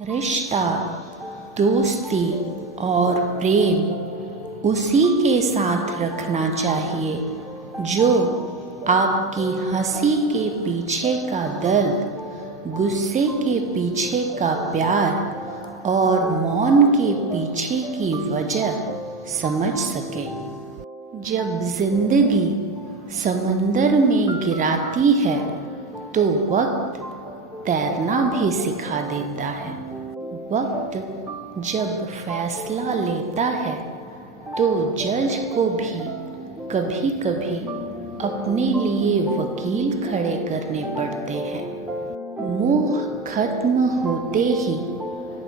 रिश्ता, दोस्ती और प्रेम उसी के साथ रखना चाहिए जो आपकी हंसी के पीछे का दर्द, गुस्से के पीछे का प्यार और मौन के पीछे की वजह समझ सके। जब जिंदगी समंदर में गिराती है तो वक्त तैरना भी सिखा देता है। वक्त जब फैसला लेता है तो जज को भी कभी कभी अपने लिए वकील खड़े करने पड़ते हैं। मोह खत्म होते ही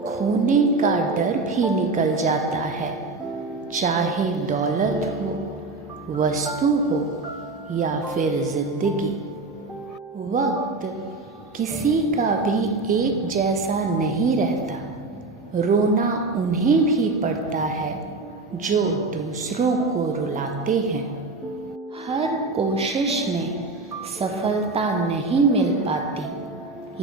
खोने का डर भी निकल जाता है, चाहे दौलत हो, वस्तु हो या फिर जिंदगी। वक्त किसी का भी एक जैसा नहीं रहता। रोना उन्हें भी पड़ता है जो दूसरों को रुलाते हैं। हर कोशिश में सफलता नहीं मिल पाती,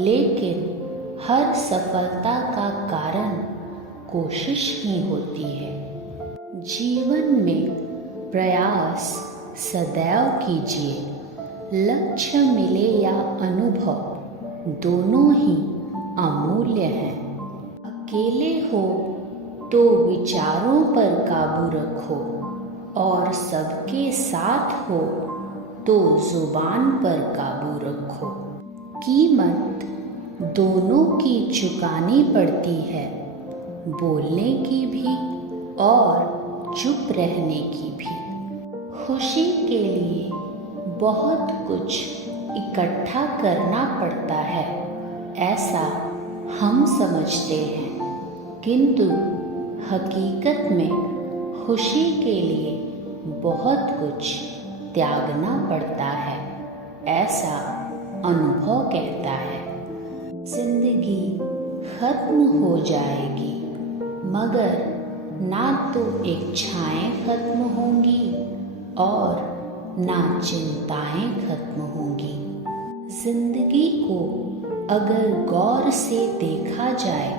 लेकिन हर सफलता का कारण कोशिश ही होती है। जीवन में प्रयास सदैव कीजिए। लक्ष्य मिले या अनुभव, दोनों ही अमूल्य हैं। अकेले हो तो विचारों पर काबू रखो और सबके साथ हो तो जुबान पर काबू रखो। कीमत दोनों की चुकानी पड़ती है, बोलने की भी और चुप रहने की भी। खुशी के लिए बहुत कुछ इकट्ठा करना पड़ता है, ऐसा हम समझते हैं, किंतु हकीकत में खुशी के लिए बहुत कुछ त्यागना पड़ता है, ऐसा अनुभव कहता है। जिंदगी खत्म हो जाएगी मगर ना तो इच्छाएं खत्म होंगी और ना चिंताएं खत्म होंगी। जिंदगी को अगर गौर से देखा जाए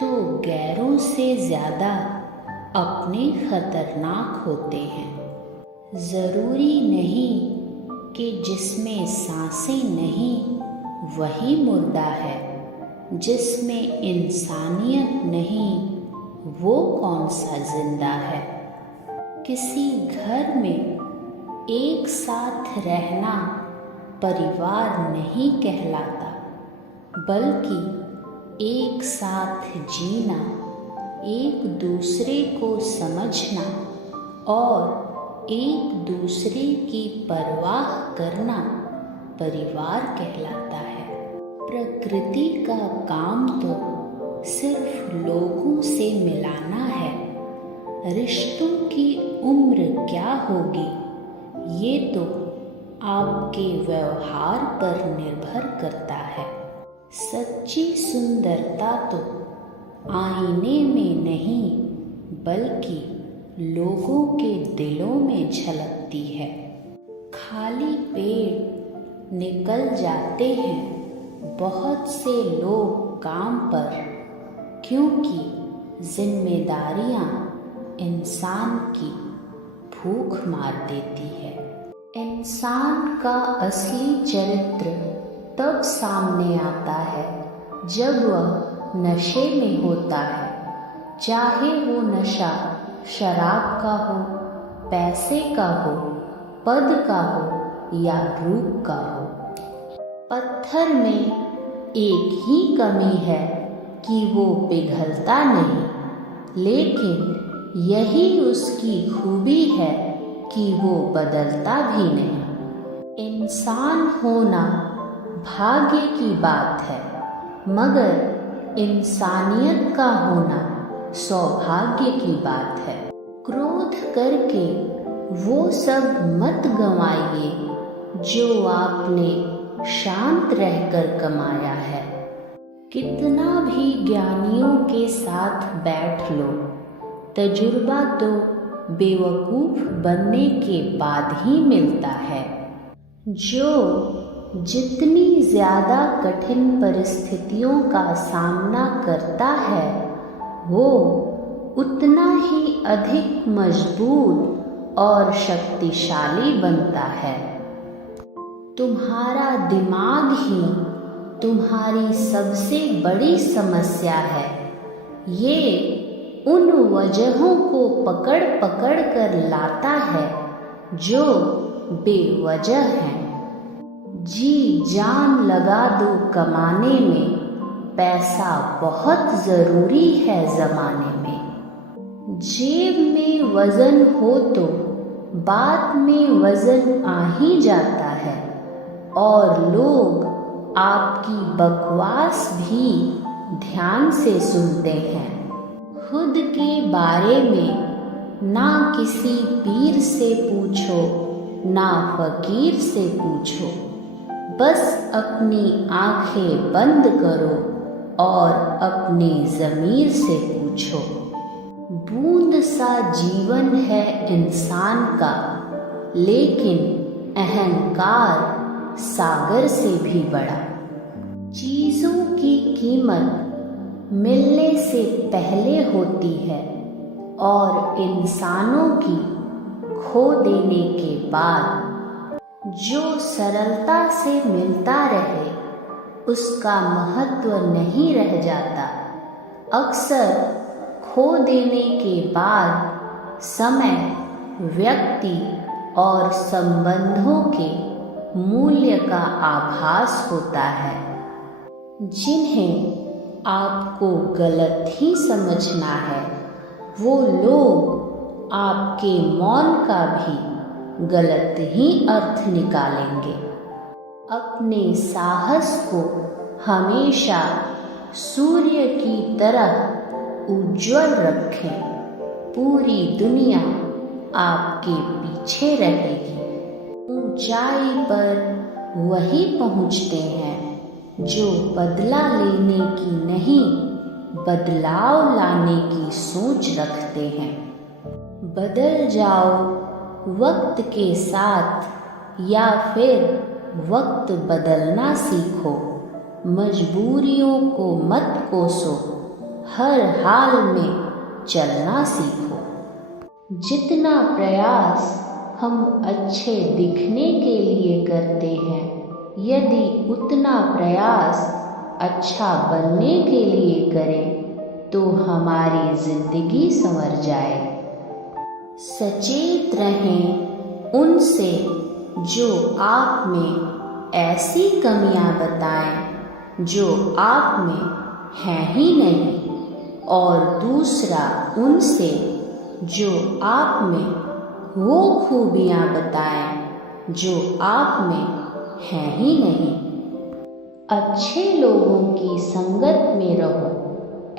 तो गैरों से ज़्यादा अपने खतरनाक होते हैं। ज़रूरी नहीं कि जिसमें सांसें नहीं वही मुर्दा है, जिसमें इंसानियत नहीं वो कौन सा जिंदा है। किसी घर में एक साथ रहना परिवार नहीं कहलाता, बल्कि एक साथ जीना, एक दूसरे को समझना और एक दूसरे की परवाह करना परिवार कहलाता है। प्रकृति का काम तो सिर्फ लोगों से मिलाना है। रिश्तों की उम्र क्या होगी ये तो आपके व्यवहार पर निर्भर करता है। सच्ची सुंदरता तो आईने में नहीं बल्कि लोगों के दिलों में झलकती है। खाली पेट निकल जाते हैं बहुत से लोग काम पर, क्योंकि जिम्मेदारियां इंसान की भूख मार देती है। इंसान का असली चरित्र तब सामने आता है जब वह नशे में होता है, चाहे वो नशा शराब का हो, पैसे का हो, पद का हो या रूप का हो। पत्थर में एक ही कमी है कि वो पिघलता नहीं, लेकिन यही उसकी खूबी है कि वो बदलता भी नहीं। इंसान होना भाग्य की बात है, मगर इंसानियत का होना सौभाग्य की बात है। क्रोध करके वो सब मत गंवाइए जो आपने शांत रहकर कमाया है। कितना भी ज्ञानियों के साथ बैठ लो, तजुर्बा तो बेवकूफ बनने के बाद ही मिलता है। जो जितनी ज़्यादा कठिन परिस्थितियों का सामना करता है वो उतना ही अधिक मजबूत और शक्तिशाली बनता है। तुम्हारा दिमाग ही तुम्हारी सबसे बड़ी समस्या है। ये उन वजहों को पकड़ पकड़ कर लाता है जो बेवजह हैं। जी जान लगा दो कमाने में, पैसा बहुत ज़रूरी है ज़माने में। जेब में वज़न हो तो बात में वज़न आ ही जाता है और लोग आपकी बकवास भी ध्यान से सुनते हैं। खुद के बारे में ना किसी पीर से पूछो ना फकीर से पूछो, बस अपनी आंखें बंद करो और अपने ज़मीर से पूछो। बूंद सा जीवन है इंसान का, लेकिन अहंकार सागर से भी बड़ा। चीज़ों की कीमत मिलने से पहले होती है और इंसानों की खो देने के बाद। जो सरलता से मिलता रहे उसका महत्व नहीं रह जाता। अक्सर खो देने के बाद समय, व्यक्ति और संबंधों के मूल्य का आभास होता है। जिन्हें आपको गलत ही समझना है वो लोग आपके मौन का भी गलत ही अर्थ निकालेंगे। अपने साहस को हमेशा सूर्य की तरह उज्जवल रखें। पूरी दुनिया आपके पीछे रहेगी। ऊंचाई पर वही पहुंचते हैं जो बदला लेने की नहीं, बदलाव लाने की सोच रखते हैं। बदल जाओ वक्त के साथ या फिर वक्त बदलना सीखो। मजबूरियों को मत कोसो, हर हाल में चलना सीखो। जितना प्रयास हम अच्छे दिखने के लिए करते हैं, यदि उतना प्रयास अच्छा बनने के लिए करें तो हमारी जिंदगी संवर जाए। सचेत रहें उनसे जो आप में ऐसी कमियां बताएं जो आप में हैं ही नहीं, और दूसरा उनसे जो आप में वो खूबियां बताएं जो आप में हैं ही नहीं। अच्छे लोगों की संगत में रहो,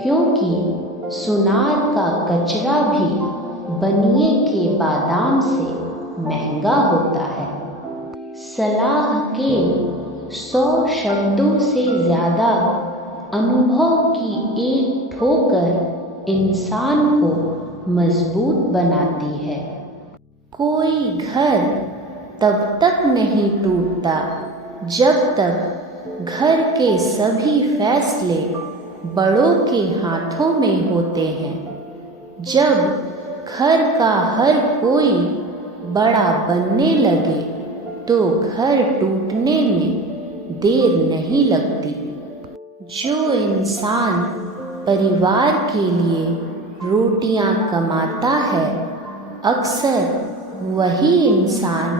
क्योंकि सुनार का कचरा भी बनिए के बादाम से महंगा होता है। सलाह के 100 शब्दों से ज़्यादा अनुभव की एक ठोकर इंसान को मजबूत बनाती है। कोई घर तब तक नहीं टूटता जब तक घर के सभी फैसले बड़ों के हाथों में होते हैं। जब घर का हर कोई बड़ा बनने लगे तो घर टूटने में देर नहीं लगती। जो इंसान परिवार के लिए रोटियां कमाता है, अक्सर वही इंसान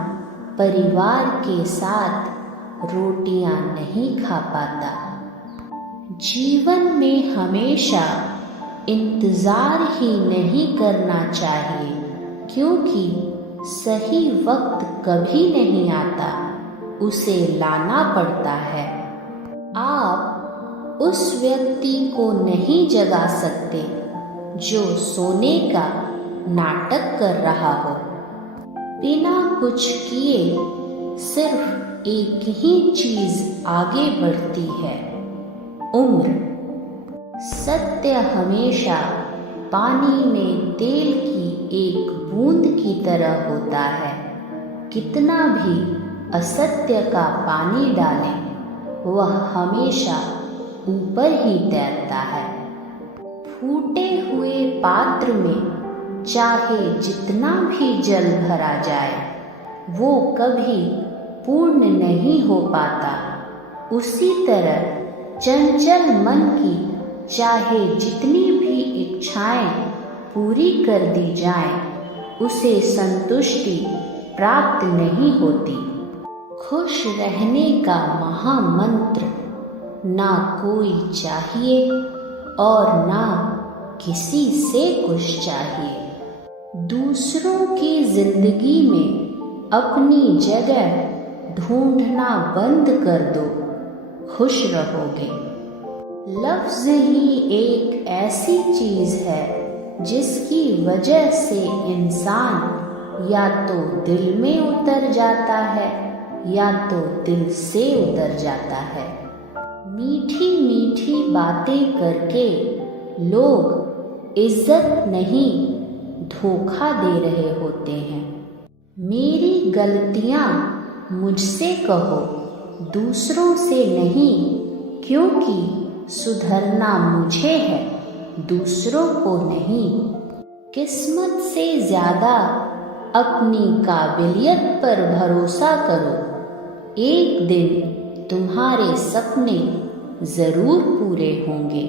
परिवार के साथ रोटियां नहीं खा पाता। जीवन में हमेशा इंतज़ार ही नहीं करना चाहिए, क्योंकि सही वक्त कभी नहीं आता, उसे लाना पड़ता है। आप उस व्यक्ति को नहीं जगा सकते जो सोने का नाटक कर रहा हो। बिना कुछ किए सिर्फ एक ही चीज आगे बढ़ती है, उम्र। सत्य हमेशा पानी में तेल की एक बूंद की तरह होता है। कितना भी असत्य का पानी डालें, वह हमेशा ऊपर ही तैरता है। फूटे हुए पात्र में चाहे जितना भी जल भरा जाए, वो कभी पूर्ण नहीं हो पाता। उसी तरह चंचल मन की चाहे जितनी भी इच्छाएं पूरी कर दी जाएं, उसे संतुष्टि प्राप्त नहीं होती। खुश रहने का महामंत्र ना कोई चाहिए और ना किसी से कुछ चाहिए। दूसरों की जिंदगी में अपनी जगह ढूंढना बंद कर दो, खुश रहोगे। लफ्ज ही एक ऐसी चीज है जिसकी वजह से इंसान या तो दिल में उतर जाता है या तो दिल से उतर जाता है। मीठी मीठी बातें करके लोग इज्जत नहीं, धोखा दे रहे होते हैं। मेरी गलतियां मुझसे कहो, दूसरों से नहीं, क्योंकि सुधरना मुझे है, दूसरों को नहीं। किस्मत से ज्यादा अपनी काबिलियत पर भरोसा करो, एक दिन तुम्हारे सपने जरूर पूरे होंगे।